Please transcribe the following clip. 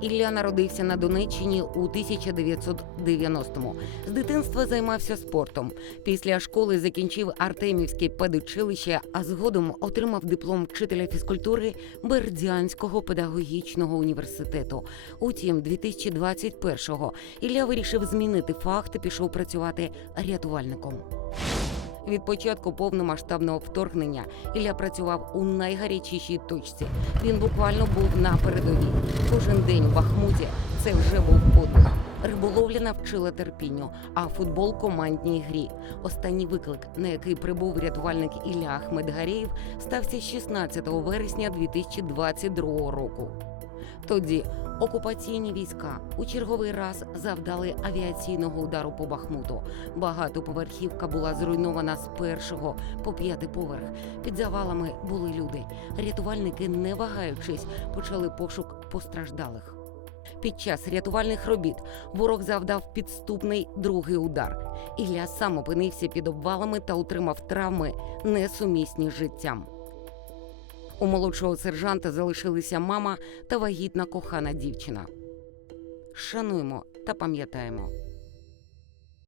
Ілля народився на Донеччині у 1990-му. З дитинства займався спортом. Після школи закінчив Артемівське педучилище, а згодом отримав диплом вчителя фізкультури Бердянського педагогічного університету. Утім, 2021-го Ілля вирішив змінити фах та пішов працювати рятувальником. Від початку повномасштабного вторгнення Ілля працював у найгарячішій точці. Він буквально був на передовій. Кожен день в Бахмуті це вже був подвиг. Риболовля навчила терпінню, а футбол командній грі. Останній виклик, на який прибув рятувальник Ілля Ахмедгарєєв, стався 16 вересня 2022 року. Тоді окупаційні війська у черговий раз завдали авіаційного удару по Бахмуту. Багатоповерхівка була зруйнована з першого по п'ятий поверх. Під завалами були люди. Рятувальники, не вагаючись, почали пошук постраждалих. Під час рятувальних робіт ворог завдав підступний другий удар. Ілля сам опинився під обвалами та отримав травми, несумісні з життям. У молодшого сержанта залишилися мама та вагітна кохана дівчина. Шануємо та пам'ятаємо.